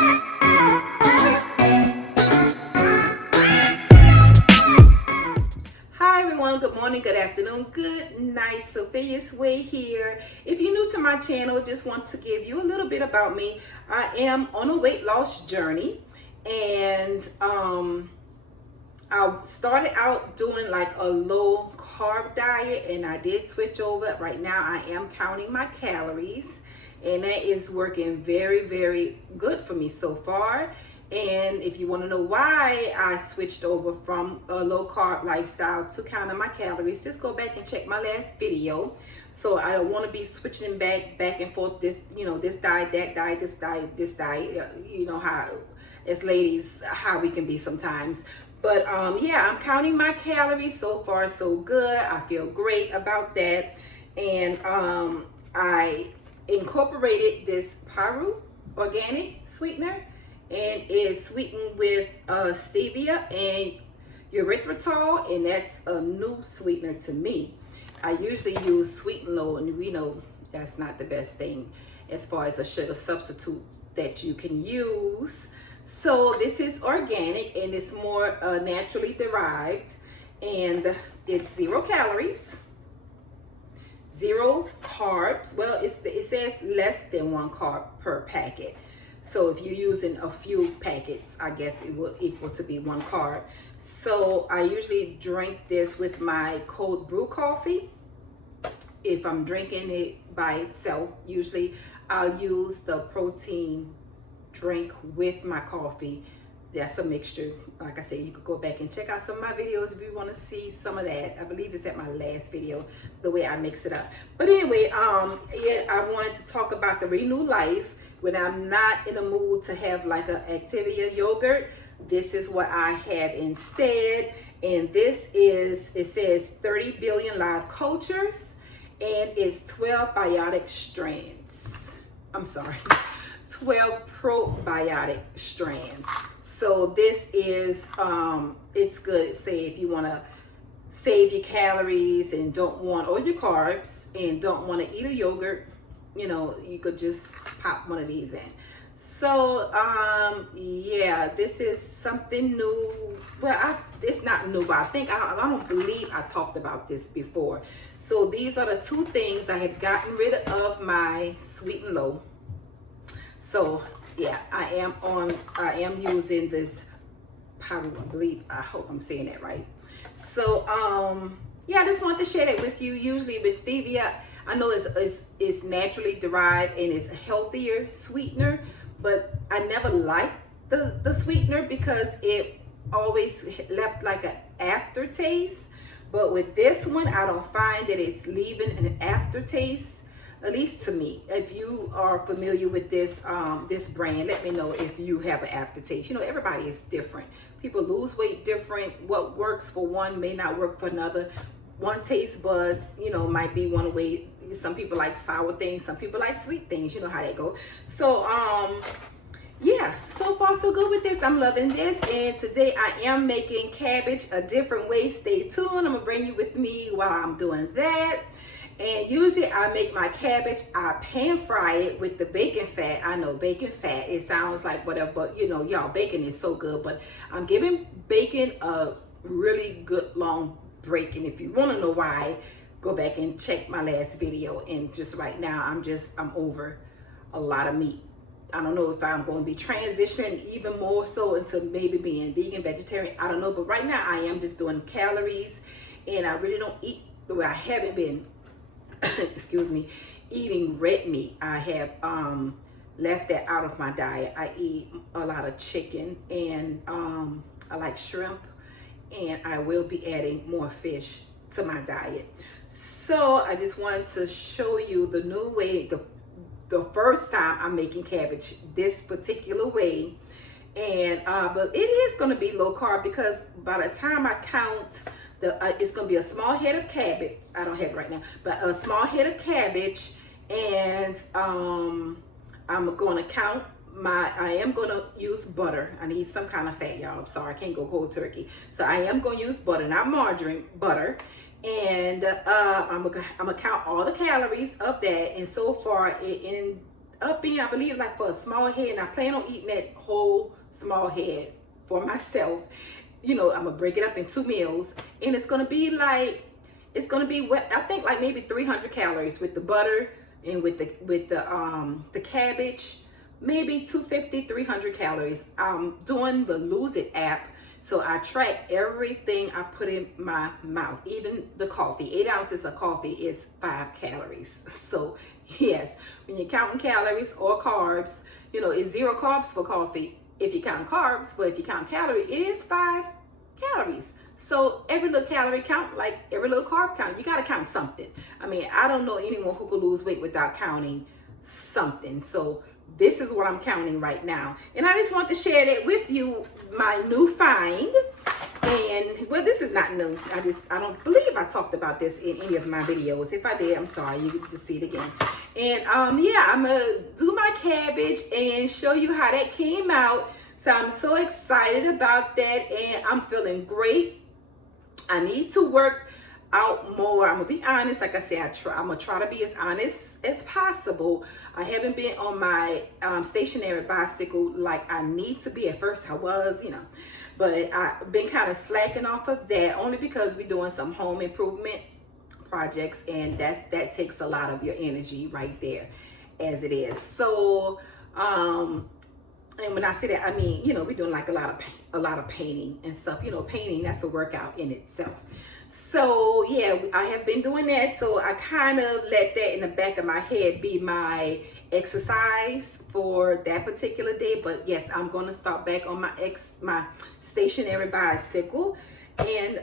Hi everyone, good morning, good afternoon, good night. Sophia's Way here. If you're new to my channel, just want to give you a little bit about me. I am on a weight loss journey, and I started out doing like a low carb diet, and I did switch over. Right now I am counting my calories, and that is working very, very good for me so far. And if you want to know why I switched over from a low carb lifestyle to counting my calories, just go back and check my last video. So I don't want to be switching back and forth, this diet, that diet, this diet, you know how as ladies how we can be sometimes. But yeah, I'm counting my calories. So far so good. I feel great about that. And I incorporated this Pyure organic sweetener, and it's sweetened with stevia and erythritol, and that's a new sweetener to me. I usually use sweet and low, and we know that's not the best thing as far as a sugar substitute that you can use. So this is organic, and it's more naturally derived, and it's 0 calories, 0 carbs. Well, it says less than 1 carb per packet. So if you're using a few packets, I guess it will equal to be 1 carb. So I usually drink this with my cold brew coffee. If I'm drinking it by itself, usually I'll use the protein drink with my coffee. That's a mixture. Like I said, you could go back and check out some of my videos if you want to see some of that. I believe it's at my last video, the way I mix it up. But anyway, yeah, I wanted to talk about the RenewLife. When I'm not in a mood to have like an Activia yogurt, this is what I have instead. And this is, it says 30 billion live cultures, and it's 12 biotic strands. I'm sorry, 12 probiotic strands. So this is, it's good. Say if you want to save your calories and don't want all your carbs and don't want to eat a yogurt, you know, you could just pop one of these in. So yeah, this is something new. Well, it's not new, but I think I don't believe I talked about this before. So these are the 2 things. I had gotten rid of my sweet and low. So yeah, I am using this Pyure, I hope I'm saying that right. So yeah, I just wanted to share that with you. Usually with stevia, I know it's naturally derived and it's a healthier sweetener, but I never liked the sweetener because it always left like an aftertaste. But with this one, I don't find that it's leaving an aftertaste, at least to me. If you are familiar with this this brand, let me know if you have an aftertaste. You know, everybody is different. People lose weight different. What works for one may not work for another. One taste buds, you know, might be one way. Some people like sour things, some people like sweet things. You know how they go. So yeah, so far so good with this. I'm loving this. And today I am making cabbage a different way. Stay tuned. I'm gonna bring you with me while I'm doing that. And usually I make my cabbage, I pan fry it with the bacon fat. I know bacon fat, it sounds like whatever, but you know, y'all, bacon is so good. But I'm giving bacon a really good long break. And if you want to know why, go back and check my last video. And just right now, I'm over a lot of meat. I don't know if I'm going to be transitioning even more so into maybe being vegan, vegetarian. I don't know. But right now I am just doing calories, and I really don't eat the way I haven't been excuse me, eating red meat. I have left that out of my diet. I eat a lot of chicken, and I like shrimp, and I will be adding more fish to my diet. So I just wanted to show you the new way, the first time I'm making cabbage this particular way. And but it is going to be low carb, because by the time I count it's going to be a small head of cabbage. I don't have it right now, but a small head of cabbage. And I'm going to count I am going to use butter. I need some kind of fat, y'all. I'm sorry, I can't go cold turkey. So I am going to use butter, not margarine, butter. And I'm gonna count all the calories of that. And so far up in, I believe, like for a small head, and I plan on eating that whole small head for myself. You know, I'm gonna break it up in 2 meals, and it's gonna be like, I think like maybe 300 calories with the butter and with the cabbage, maybe 250, 300 calories. I'm doing the Lose It app, so I track everything I put in my mouth, even the coffee. 8 ounces of coffee is 5 calories. So yes, when you're counting calories or carbs, you know, it's 0 carbs for coffee if you count carbs, but if you count calories, it is 5 calories. So every little calorie count, like every little carb count. You got to count something. I mean, I don't know anyone who could lose weight without counting something. So this is what I'm counting right now. And I just want to share that with you, my new find. And well, this is not new. I don't believe I talked about this in any of my videos. If I did, I'm sorry. You can just see it again. And yeah, I'm gonna do my cabbage and show you how that came out. So I'm so excited about that, and I'm feeling great. I need to work out more. I'm gonna be honest. Like I said, I'm gonna try to be as honest as possible. I haven't been on my stationary bicycle like I need to be. At first I was, you know, but I've been kind of slacking off of that, only because we're doing some home improvement projects, and that takes a lot of your energy right there as it is. So and when I say that, I mean, you know, we're doing like a lot of painting and stuff. You know, painting, that's a workout in itself. So yeah, I have been doing that. So I kind of let that in the back of my head be my exercise for that particular day. But yes, I'm going to start back on my stationary bicycle. And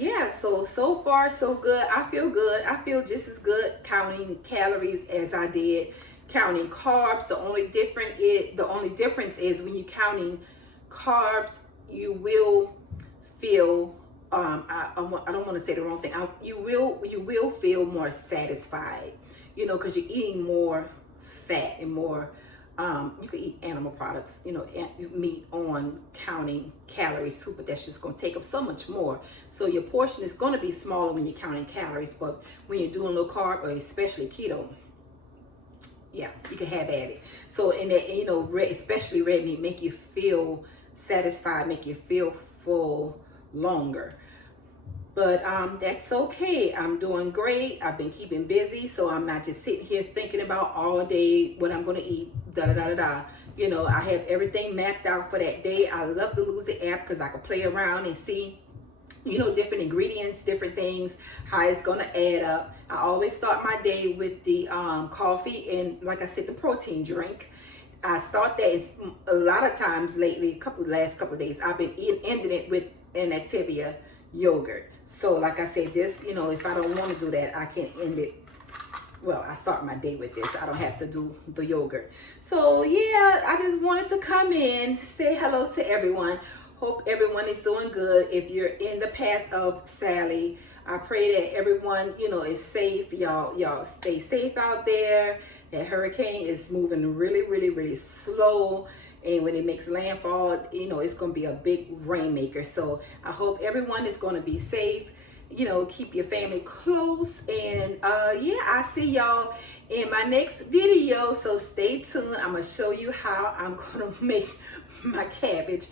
yeah, so far so good. I feel good. I feel just as good counting calories as I did counting carbs. The only difference is when you're counting carbs, you will feel I don't want to say the wrong thing. You will feel more satisfied, you know, because you're eating more fat and more. You could eat animal products, you know, meat on counting calories too, but that's just going to take up so much more. So your portion is going to be smaller when you're counting calories, but when you're doing low carb or especially keto, yeah, you can have at it. So in that, you know, especially red meat, make you feel satisfied, make you feel full longer. But that's okay. I'm doing great. I've been keeping busy, so I'm not just sitting here thinking about all day what I'm gonna eat, You know, I have everything mapped out for that day. I love the Lose It app because I can play around and see, you know, different ingredients, different things, how it's gonna add up. I always start my day with the coffee and, like I said, the protein drink. I start that. It's a lot of times lately, last couple of days, I've been ending it with an Activia yogurt. So like I said, this, you know, if I don't want to do that, I can end it. Well, I start my day with this. I don't have to do the yogurt. So yeah, I just wanted to come in, say hello to everyone. Hope everyone is doing good. If you're in the path of Sally, I pray that everyone, you know, is safe. Y'all stay safe out there. That hurricane is moving really, really, really slow. And when it makes landfall, you know, it's going to be a big rainmaker. So I hope everyone is going to be safe. You know, keep your family close. And yeah, I'll see y'all in my next video. So stay tuned. I'm going to show you how I'm going to make my cabbage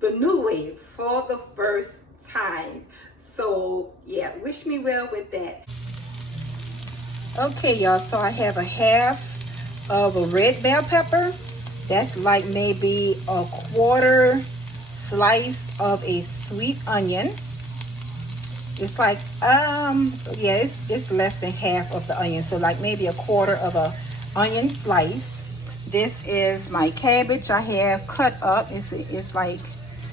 the new way for the first time. So yeah, wish me well with that. Okay, y'all. So I have a half of a red bell pepper. That's like maybe a quarter slice of a sweet onion. It's like, yeah, it's less than half of the onion. So like maybe a quarter of a onion slice. This is my cabbage I have cut up. It's like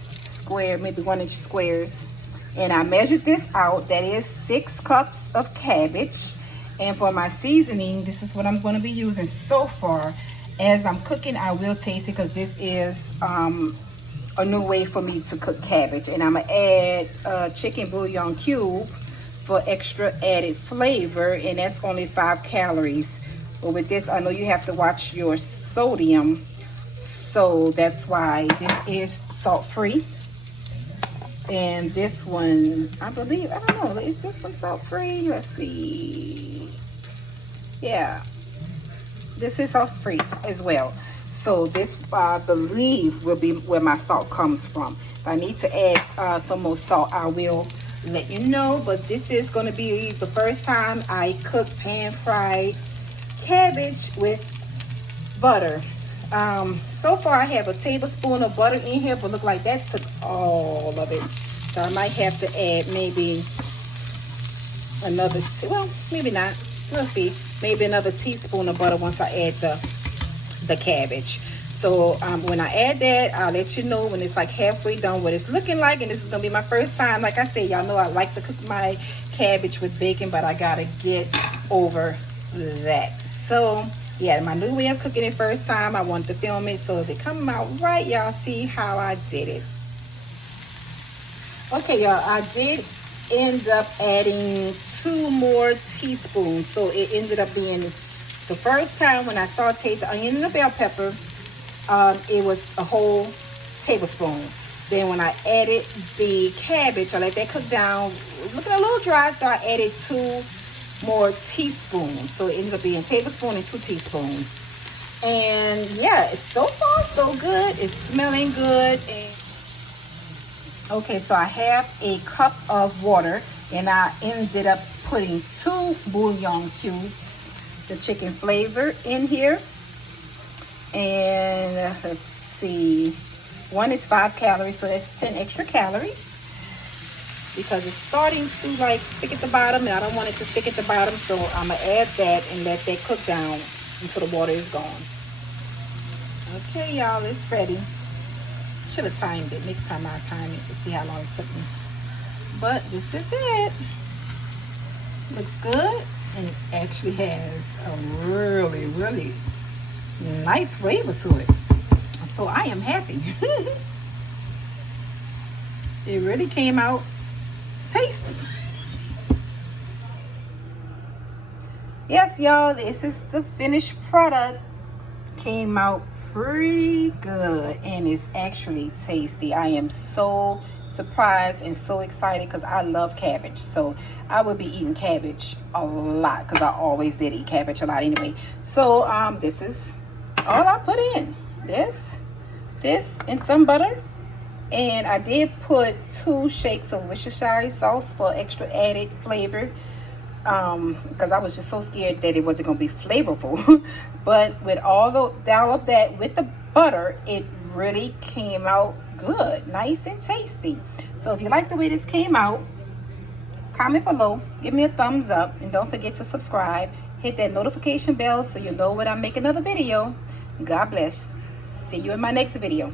square, maybe 1-inch squares. And I measured this out. That is 6 cups of cabbage. And for my seasoning, this is what I'm going to be using so far. As I'm cooking, I will taste it because this is a new way for me to cook cabbage. And I'm going to add chicken bouillon cube for extra added flavor. And that's only 5 calories. But with this, I know you have to watch your sodium. So that's why this is salt-free. And this one, I believe, I don't know, is this one salt-free? Let's see. Yeah. this is salt free as well. So this, I believe, will be where my salt comes from. If I need to add some more salt, I will let you know. But this is going to be the first time I cook pan-fried cabbage with butter. So far I have a tablespoon of butter in here, but look like that took all of it. So I might have to add maybe another, well, maybe not. We'll see. Maybe another teaspoon of butter once I add the cabbage. So when I add that, I'll let you know when it's like halfway done what it's looking like. And this is gonna be my first time. Like I said, y'all know I like to cook my cabbage with bacon, but I gotta get over that. So yeah, my new way of cooking it first time. I wanted to film it so if it come out right, y'all see how I did it. Okay, y'all, I did end up adding 2 more teaspoons. So it ended up being the first time when I sauteed the onion and the bell pepper, it was a whole tablespoon. Then when I added the cabbage, I let that cook down. It was looking a little dry, so I added 2 more teaspoons. So it ended up being a tablespoon and 2 teaspoons. And yeah, so far so good. It's smelling good. And okay, so I have a cup of water, and I ended up putting 2 bouillon cubes, the chicken flavor, in here. And let's see, one is 5 calories, so that's 10 extra calories, because it's starting to like stick at the bottom, and I don't want it to stick at the bottom. So I'm gonna add that and let that cook down until the water is gone. Okay, y'all, it's ready. Should have timed it. Next time I'll time it to see how long it took me. But this is it. Looks good, and it actually has a really, really nice flavor to it. So I am happy. It really came out tasty. Yes, y'all, this is the finished product. Came out pretty good, and it's actually tasty. I am so surprised and so excited because I love cabbage. So I will be eating cabbage a lot because I always did eat cabbage a lot anyway. So this is all I put in. This and some butter. And I did put 2 shakes of Worcestershire sauce for extra added flavor, because I was just so scared that it wasn't going to be flavorful. But with all of that with the butter, it really came out good, nice and tasty. So if you like the way this came out, comment below, give me a thumbs up, and don't forget to subscribe. Hit that notification bell so you know when I make another video. God bless. See you in my next video.